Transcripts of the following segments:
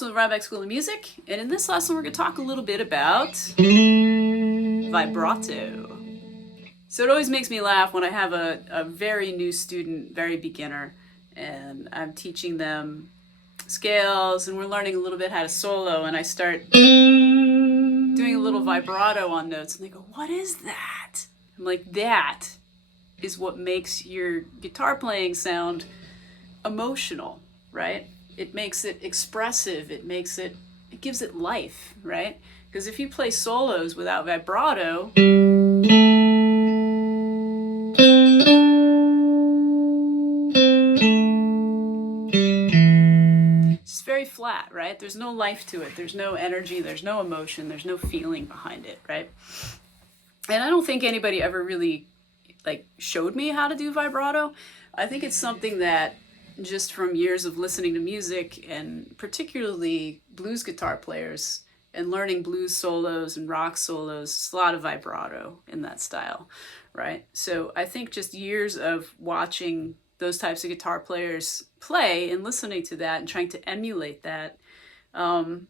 With Rhinebeck School of Music, and in this lesson we're going to talk a little bit about vibrato. So it always makes me laugh when I have a very new student, very beginner, and I'm teaching them scales and we're learning a little bit how to solo, and I start doing a little vibrato on notes and they go, "What is that?" I'm like, "That is what makes your guitar playing sound emotional, right? It makes it expressive, it gives it life, right? Because if you play solos without vibrato, it's very flat, right? There's no life to it, there's no energy, there's no emotion, there's no feeling behind it, right? And I don't think anybody ever really showed me how to do vibrato. I think it's something that just from years of listening to music, and particularly blues guitar players, and learning blues solos and rock solos, it's a lot of vibrato in that style, right? So I think just years of watching those types of guitar players play and listening to that and trying to emulate that kind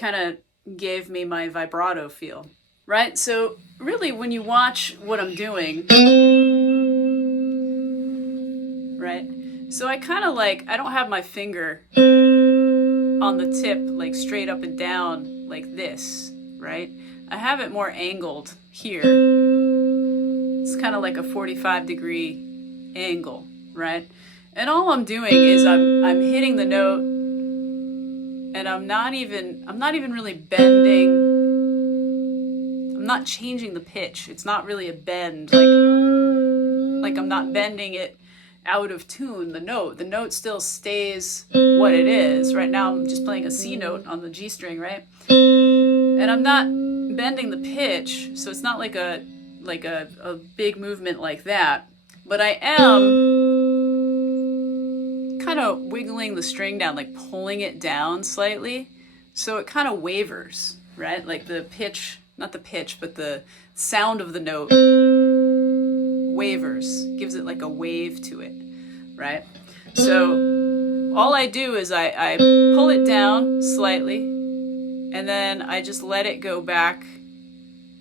of gave me my vibrato feel, right? So really, when you watch what I'm doing, right? So I kind of I don't have my finger on the tip straight up and down like this, right? I have it more angled here. It's kind of like a 45-degree angle, right? And all I'm doing is I'm hitting the note, and I'm not even really bending. I'm not changing the pitch. It's not really a bend, like I'm not bending it out of tune. The note still stays what it is. Right now I'm just playing a C note on the G string, right? And I'm not bending the pitch, so it's not like a big movement like that, but I am kind of wiggling the string down, pulling it down slightly, so it kind of wavers, right? Like the pitch, not the pitch, but the sound of the note wavers, gives it a wave to it, right? So all I do is I pull it down slightly, and then I just let it go back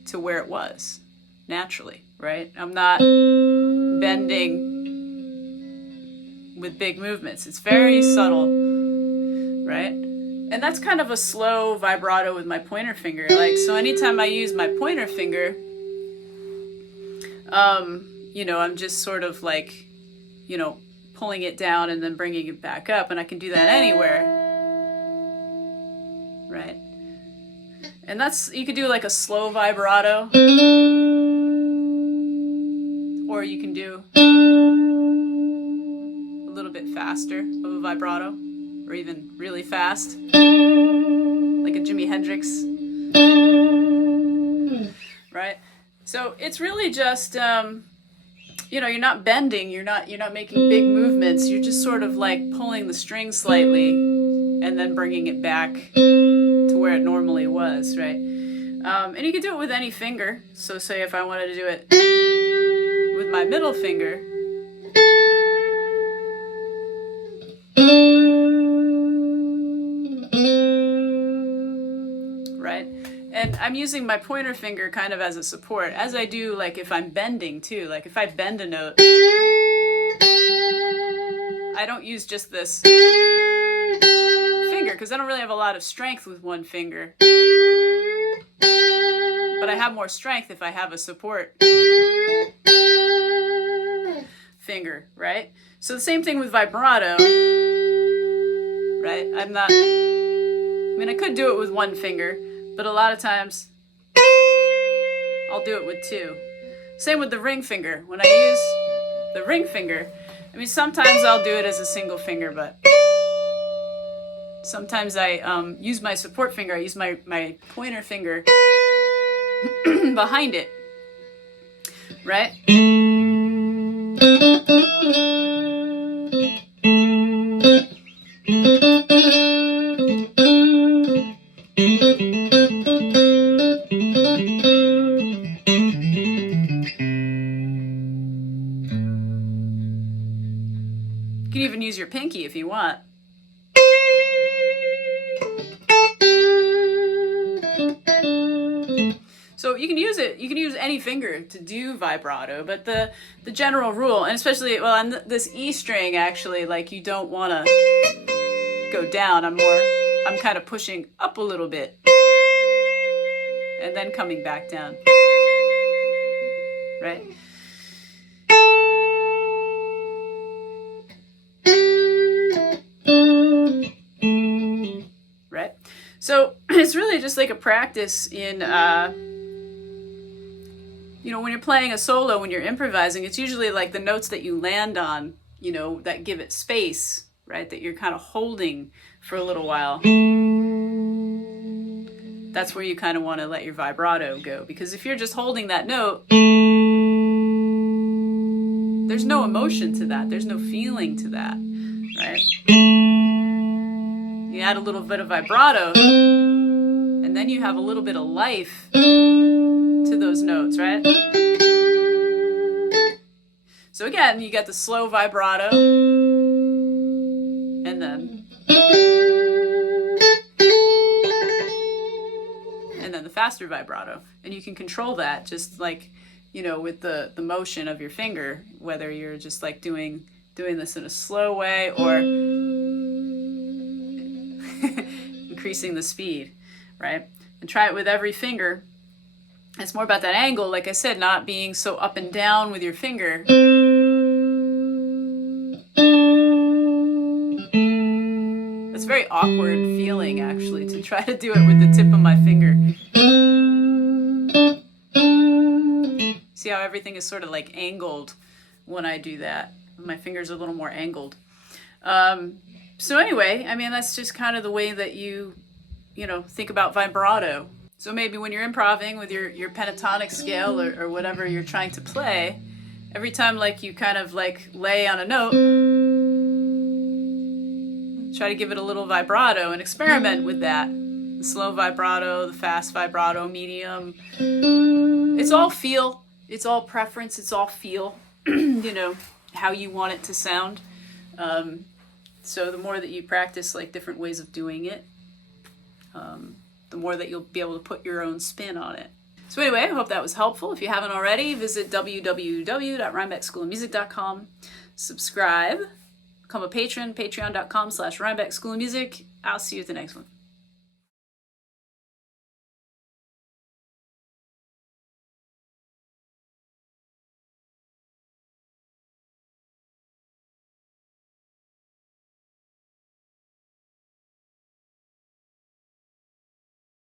to where it was naturally, right? I'm not bending with big movements. It's very subtle, right? And that's kind of a slow vibrato with my pointer finger. So anytime I use my pointer finger, I'm just sort of pulling it down and then bringing it back up, and I can do that anywhere, right? And you could do a slow vibrato, or you can do a little bit faster of a vibrato, or even really fast, like a Jimi Hendrix, right? So it's really just, you're not bending, you're not making big movements, you're just sort of pulling the string slightly and then bringing it back to where it normally was, right? And you could do it with any finger. So say if I wanted to do it with my middle finger, right? And I'm using my pointer finger kind of as a support, as I do if I'm bending too. If I bend a note, I don't use just this finger because I don't really have a lot of strength with one finger. But I have more strength if I have a support finger, right? So the same thing with vibrato, right? I could do it with one finger, but a lot of times I'll do it with two. Same with the ring finger. When I use the ring finger, sometimes I'll do it as a single finger, but sometimes I use my support finger. I use my pointer finger behind it, right? You can even use your pinky if you want. So you can use it, you can use any finger to do vibrato, but the general rule, and especially, well, on this E string, actually, like, you don't want to go down. I'm kind of pushing up a little bit and then coming back down, right? Right? So it's really just like a practice in, you know, when you're playing a solo, when you're improvising, it's usually like the notes that you land on, you know, that give it space, right? That you're kind of holding for a little while. That's where you kind of want to let your vibrato go. Because if you're just holding that note, there's no emotion to that. There's no feeling to that, right? You add a little bit of vibrato, and then you have a little bit of life to those notes, right? So again, you get the slow vibrato, and then the faster vibrato. And you can control that just like, you know, with the motion of your finger, whether you're just like doing this in a slow way or increasing the speed, right? And try it with every finger. It's more about that angle, like I said, not being so up and down with your finger. It's a very awkward feeling, actually, to try to do it with the tip of my finger. See how everything is sort of like angled when I do that? My fingers are a little more angled. So anyway, I mean, that's just kind of the way that you know, think about vibrato. So maybe when you're improvising with your pentatonic scale or whatever you're trying to play, every time like you kind of like lay on a note, try to give it a little vibrato and experiment with that. The slow vibrato, the fast vibrato, medium. It's all feel. It's all preference. It's all feel. You know, how you want it to sound. So the more that you practice like different ways of doing it, the more that you'll be able to put your own spin on it. So anyway, I hope that was helpful. If you haven't already, visit www.rhinebeckschoolofmusic.com. Subscribe. Become a patron, patreon.com/Rhinebeck School of Music. I'll see you at the next one.